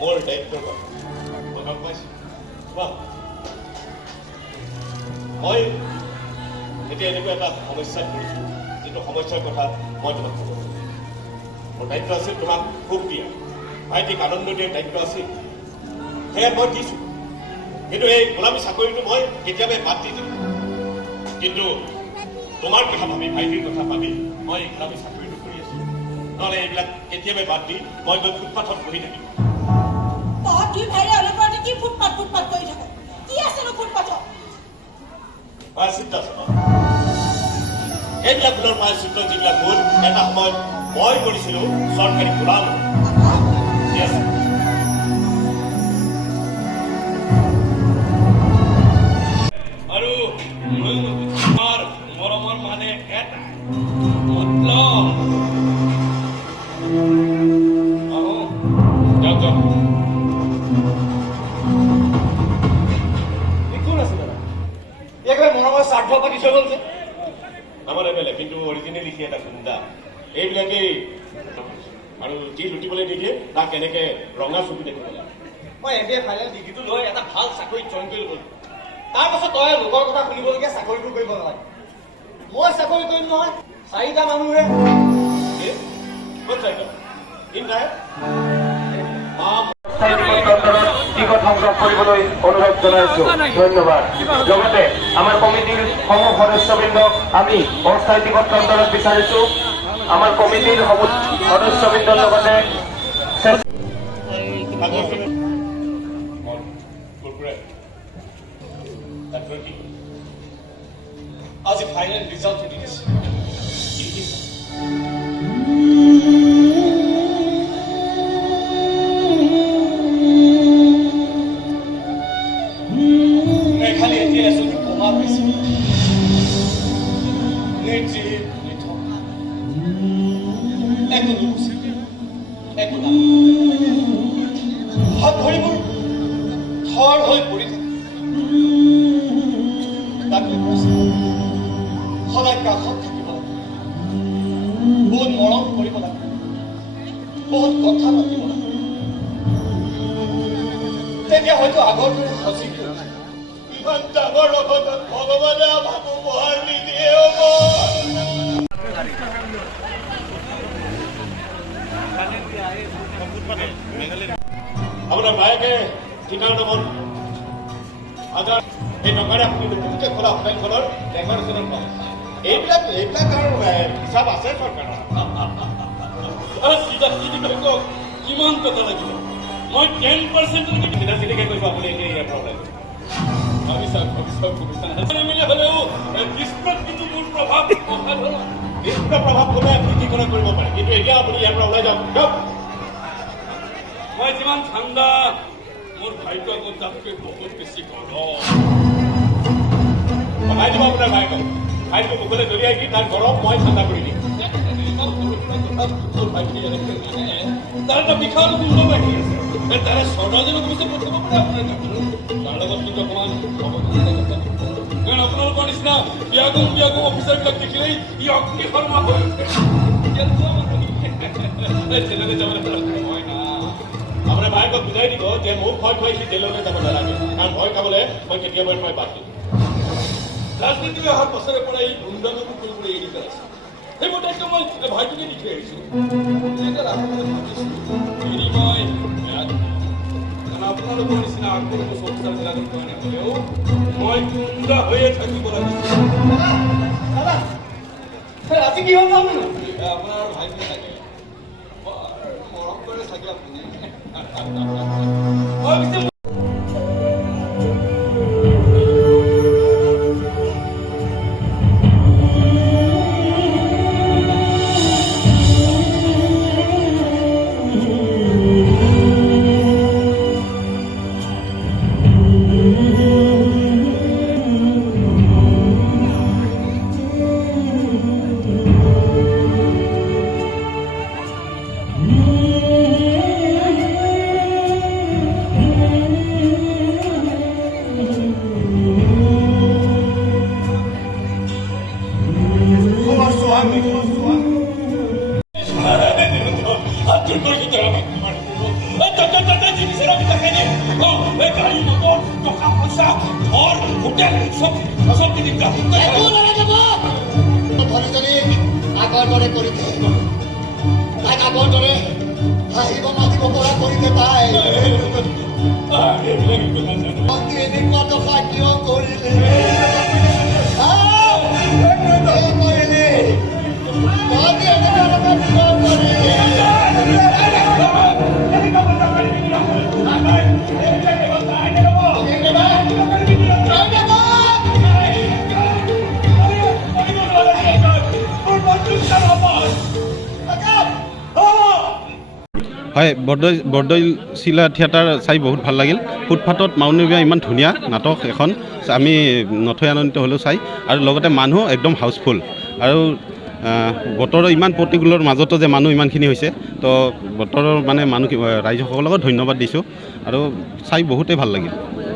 মোৰ দায়িত্বৰ কথা মই গম পাইছোঁ। মই এতিয়া এনেকুৱা এটা সমস্যাত পৰিছোঁ, যিটো সমস্যাৰ কথা মই তোমাক ক'ব পাৰোঁ। মোৰ দায়িত্ব আছিল তোমাক সুখ দিয়া, ভাইটিক আনন্দ দিয়াৰ দায়িত্ব আছিল, সেয়া মই দিছোঁ। কিন্তু এই গোলামী চাকৰিটো মই কেতিয়াবাই বাদ দি দিলোঁ। কিন্তু তোমাৰ কথা ভাবি, ভাইটিৰ কথা ভাবি মই এই গোলামী চাকৰিটো কৰি আছোঁ। নহ'লে এইবিলাক কেতিয়াবাই বাদ দি মই গৈ ফুটপাথত বহি থাকিম। দুই ভাইৰে অলপতে কি ফুটপাথ কৰি থাকে? কি আছেনো ফুটপাথত? চিন্তা চবা সেইবিলাক ভুলৰ প্ৰায়চিত্ৰ যিবিলাক ভুল এটা সময়ত মই কৰিছিলোঁ চৰকাৰী গোলাম। আৰু তোমাৰ মৰমৰ মানে এটা মৰমৰ স্বাৰ্থ পাতি থৈ গ'ল যে আমাৰ এবেলে, কিন্তু অৰিজিনেলি সি এটা গুণ্ডা। এইবিলাকেই আৰু যি লুটিবলৈ নিদিয়ে তাক কেনেকে ৰঙা চকু দেখিব লাগে। মই MBA ফাইনেল ডিগ্ৰীটো লৈ এটা ভাল চাকৰিত জইন কৰি ল'লো। তাৰপাছত তই লোকৰ কথা শুনিবলগীয়া চাকৰিটো কৰিব নালাগে। মই চাকৰি কৰিম নহয়, 4টা মানুহে টিকট সংগ্ৰহ কৰিবলৈ অনুৰোধ জনাইছো। ধন্যবাদ। লগতে আমাৰ কমিটিৰ সমূহ সদস্যবৃন্দক আমি অস্থায়ী টিকট কাউণ্টাৰত বিচাৰিছো। আমাৰ কমিটিৰ সমূহ সদস্যবৃন্দৰ লগতে আজি ফাইনেল ৰিজাল্ট দি দিছে। খালি এতিয়া এজনী বোমা পাইছে, নিৰ্জীৱ নিথক, একো নুগুচে, একো নাই। হাত ভৰিবোৰ থৰ হৈ পৰি থাকে। তাকে কৈছে সদায় কাষত থাকিব লাগে, বহুত মৰম কৰিব লাগে, বহুত কথা পাতিব লাগে, তেতিয়া হয়তো আগৰ দৰে সজীৱ ইমান ডাঙৰ লগত ভগৱানে আমাক উপহাৰ নিদিয়ে। আপোনাৰ বায়েকে ঠিকানা নামত আজাৰ এই টকাৰে আপুনি নতুনকে খোলা হোটেলখনৰ ডেকৰেশ্যনত পাব। এইবিলাক আৰু হিচাপ আছে চৰকাৰৰ। কিমান টকা লাগিব? মই 10% চিনাচিনিকে কৈছো আপুনি এতিয়া ইয়াৰ পৰা ওলাই প্ৰভাৱ কোনে নীতিকৰণ কৰিব পাৰে, কিন্তু এতিয়া আপুনি ইয়াৰ পৰা ওলাই যাওক। মই যিমান ঠাণ্ডা, মোৰ ভাইটো আকৌ তাতকৈ বহুত বেছি গৰম। বনাই দিব আপোনাৰ ভাইকক, ভাইটো মুখলৈ দলিয়াই দি তাৰ গৰম মই ঠাণ্ডা কৰি দিম। তাৰ এটা বিশাল সুন্দৰ বাঢ়ি আছে, তাৰে চৰ্দাৰজনক অৱশ্যে পঠিয়াব পাৰে আপোনাৰ তাৰ লগত কিন্তু অকণমান কাৰণ আপোনালোকৰ নিচিনা বিয়াগম অফিচাৰবিলাক দেখিলেই ই অগ্নিশৰ্মা হৈ উঠে। জেললৈ যাবলৈ হয় না। আপোনাৰ ভাইকক বুজাই দিব যে মোক ভয় খুৱাই সি জেললৈ যাব নালাগে, কাৰণ ভয় খাবলৈ মই কেতিয়াবাৰ পৰাই বাদ দিম। ৰাজনীতিলৈ অহাৰ পাছৰে পৰা এই গুণ্ডামি কৰিবলৈ এৰি পেলাইছে। সেইবোৰ দায়িত্ব মই ভাইটোকে দি থৈ আহিছোঁ। আপোনালোকৰ নিচিনা আগৰ চৌকিদাৰবিলাকৰ কাৰণে হ'লেও মই গুণ্ডা হৈয়ে থাকিব লাগিছিল। আজি কি হ'ল আপোনাৰ ভাইটি থাকে মৰম কৰে চাগে আপুনি। চব কিনি আগৰ দৰে কৰিছে তাইক আগৰ দৰে আহিব মাতিব পৰা কৰিছে তাই এনেকুৱা টকা কিয় কৰিলে হয় বৰদৈ চিলা থিয়েটাৰ চাই বহুত ভাল লাগিল ফুটপাথত মাউনী বিয়া ইমান ধুনীয়া নাটক এখন আমি নথৈ আনন্দিত হ'লোঁ চাই আৰু লগতে মানুহ একদম হাউচফুল আৰু বতৰৰ ইমান প্ৰতিকূলৰ মাজতো যে মানুহ ইমানখিনি হৈছে তো বতৰৰ মানে মানুহ ৰাইজসকলক ধন্যবাদ দিছোঁ আৰু চাই বহুতেই ভাল লাগিল